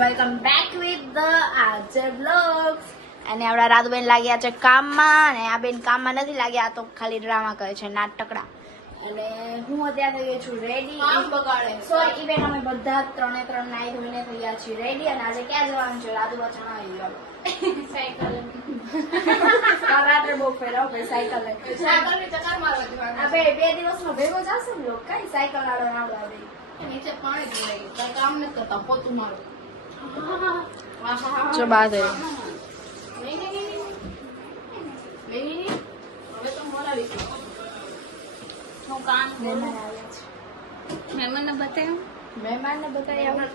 Welcome back with the આજે blogs. અને આપણા રાધુબેન લાગ્યા છે કામમાં, અને આ બેન કામમાં નથી લાગ્યા, આ તો ખાલી ડ્રામા કરે છે, નાટકડા. અને હું અત્યારે થઈ ગઈ છું રેડી. સોરી ઇવેન અમે બધા ત્રણે ત્રણ નાઈ ધોઈને થઈ ગયા છીએ રેડી. અને આજે ક્યાં જવાનું છે રાધુબા જણાવી દો. સાયકલ રાત્રે બહુ ફેરાવ ભાઈ સાયકલ લઈ બે દિવસમાં ભેગો જશે ને લોકો કઈ સાયકલ આડો આવડે નીચે પાણી પીવાય કઈ કામ નથી કરતા પોતું મારો જો બાદ હવે તો મોરાવી હું કામ મહેમાન આવ્યા છે. મહેમાનને બતાવ્યા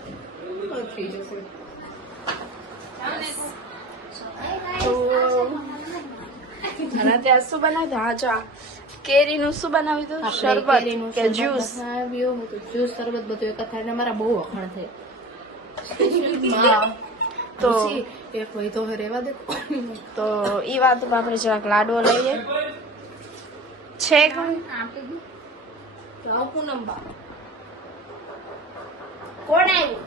થઈ જશે. શું બનાવ્યું? હા જો કેરીનું શું બનાવ્યું? શરબત કે જ્યુસ? જ્યુસ શરબત બધું એક થાય. મારા બહુ વખાણ થાય તો એક હોય તો રેવા દે. તો ઈ વાત આપણે જરાક લાડવો લઈએ છે પૂનમ બા કોણ આવ્યું?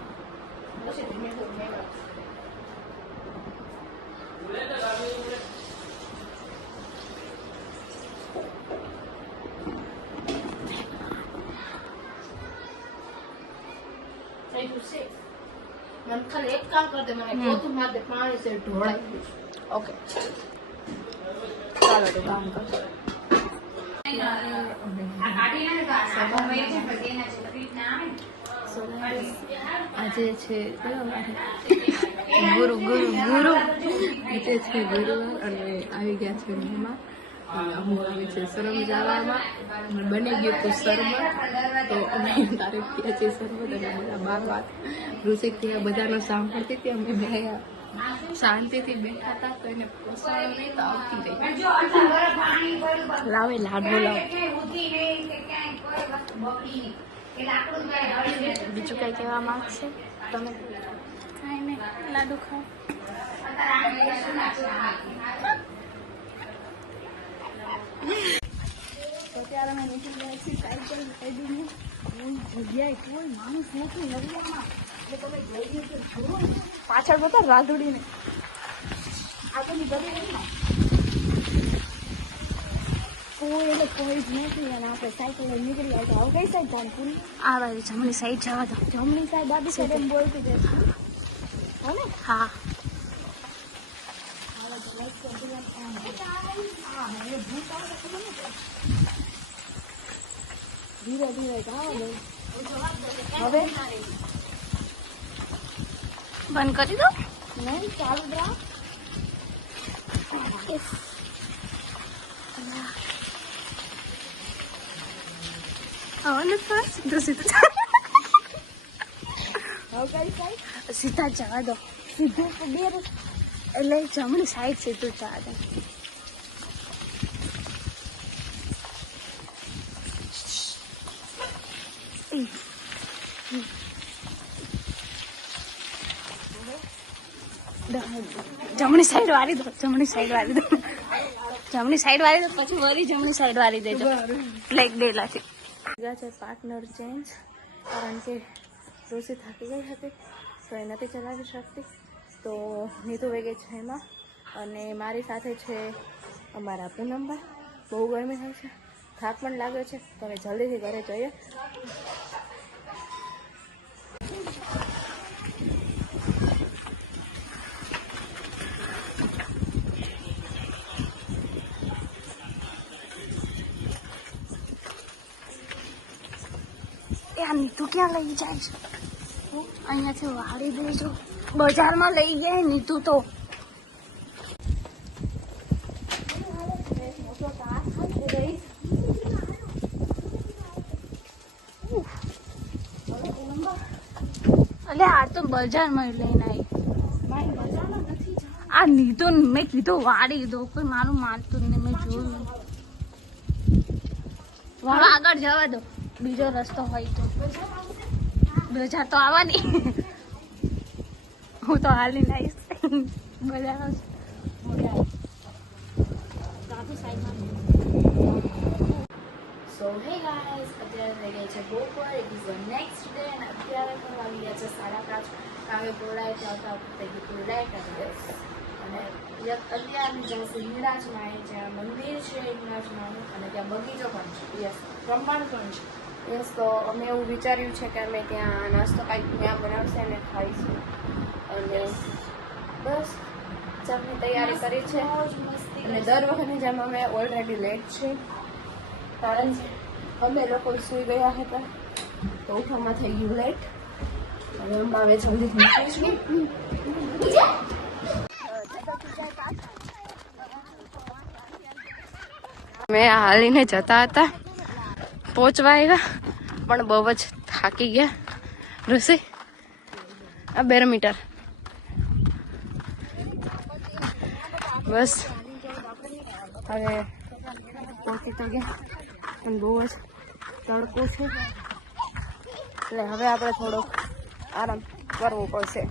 મને ખાલી એક કામ કર દે, મને પોતું માર દે, પાણી સે ઢોળાઈ ગયું. ઓકે ચાલો તો કામ કર. આજે છે ગુરુ ગુરુ ગુરુ રીતે છે ગુરુવાર અને આવી ગયા છે મહેમાન. અમુક આવે છે શરમ જવામાં બની ગયું હતું શરબત, તો અમે તારીફ થયા છે શરબત. અને બધા બાર વાત ઋષિક થયા બધાનો સાંભળતી હતી. અમે બે શાંતિથી બેઠા હતા, તો એને પોસાયો નહીં તો આવતી રહી. લાવે લાડવો લાવ. બીજું કઈ કહેવા માંગશે તમે? કઈ નહીં, લાડુ ખાઓ. અત્યારે અમે નીકળી છીએ સાયકલ કાઢીને. જગ્યાએ કોઈ માણસ નથી નદીમાં, એટલે તમે જઈ જુઓ પાછળ બધા રાધુડીને આગળની ગરી નથી કોઈ, એટલે કોઈ જ નથી. અને આપણે સાયકલ નીકળી આવે તો હવે કઈ સાઈડ જવાનું? પૂરી આ બાજુ જમણી સાઈડ જવા દો. જમણી સાઈડ ડાબી સાઈડ એમ બોલતી જશે હે ને? હા ધીરે ધીરે જાઓ. હવે બંધ કરી દો. નહીં ચાલુ જ રાખ. સીધું સીધું સીધા જવા દો. સીધું બે એટલે જમણી સાઈડ સીધું જવા દો. જમણી સાઈડ વાળી દો. જમણી સાઈડ વાળી દો. જમણી સાઈડ વાળી દો પછી વળી જમણી સાઈડ વાળી દેજો. લાઈક ડેલાથી છે પાર્ટનર ચેન્જ, કારણ કે રોસી થાકી ગઈ હતી તો એ નથી ચલાવી શકતી. તો નીતુ વેગે છે એમાં, અને મારી સાથે છે અમારા પૂનમબા. બહુ ગરમી થાય છે, થાક પણ લાગ્યો છે, તો હવે જલ્દીથી ઘરે જઈએ. નીતુ ક્યાં લઈ જાય છે? અહીંયાથી વાળી દેજો. બજારમાં લઈ ગયા નીતુ તો. અલે આ તો બજારમાં લઈને આવી. આ નીતુ મેં કીધું વાળી દો, કોઈ મારું માનતું નહીં. મેં જોયું આગળ જવા દો, બીજો રસ્તો હોય તો. બજાર તો આવવાની. હું તો હાલીને આવીશ બજાર. સો હે ગાઈસ, અત્યારે થઈ ગઈ છે બપોર. It is the next day અને અત્યારે પણ વાગી ગયા છે 5:30. આવે પોળાઈથી આવતા વખતે ગીતું લાઈટ હતા. અને અત્યારની જે હિંગળાજમાં એ જ્યાં મંદિર છે હિંગળાજમાંનું અને ત્યાં બગીચો પણ છે. યસ, પ્રમાણ પણ છે. યસ, તો અમે એવું વિચાર્યું છે કે અમે ત્યાં નાસ્તો કાંઈક ત્યાં બનાવશે અને ખાઈશું. અને બસ ચાની તૈયારી કરી છે. અને દર વખતે જેમ અમે ઓલરેડી લેટ છે, કારણ કે અમે લોકો સૂઈ ગયા હતા તો ઉઠવામાં થઈ ગયું લેટ. હવે અમે જલ્દી નીકળીશું. અમે હાલીને જતા હતા, પહોંચવા આવ્યા પણ બહુ જ થાકી ગયા. ઋષિ આ 2 મીટર બસ હવે પહોંચી તો ગયા પણ બહુ જ તડકો છે એટલે હવે આપણે થોડોક આરામ કરવો પડશે.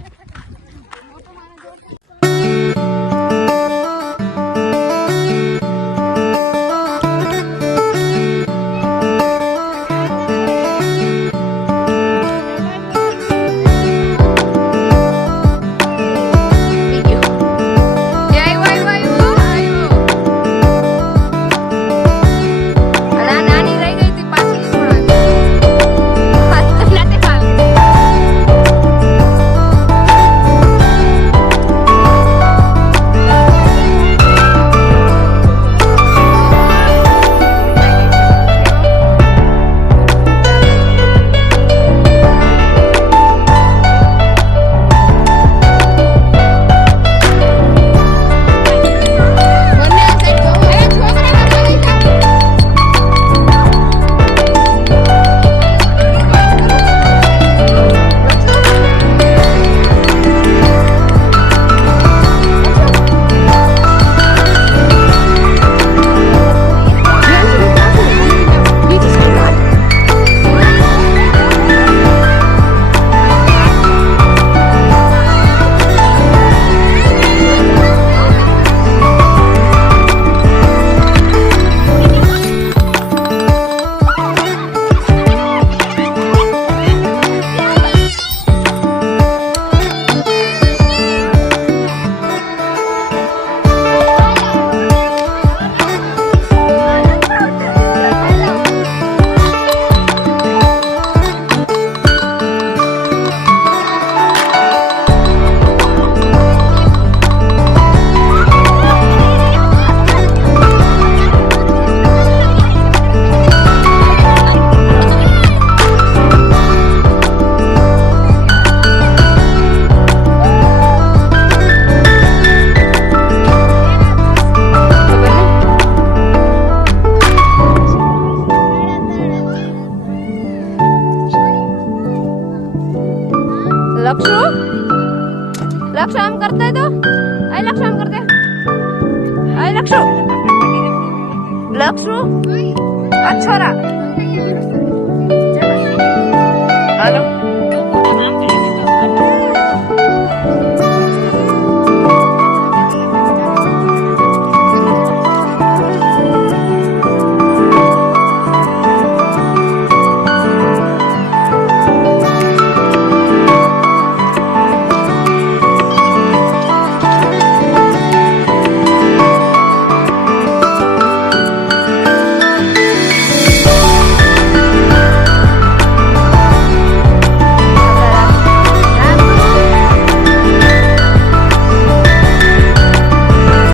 लक्ष्य हम करते तो आई लक्ष्य हम करते आई लक्ष्य अच्छा रहा हेलो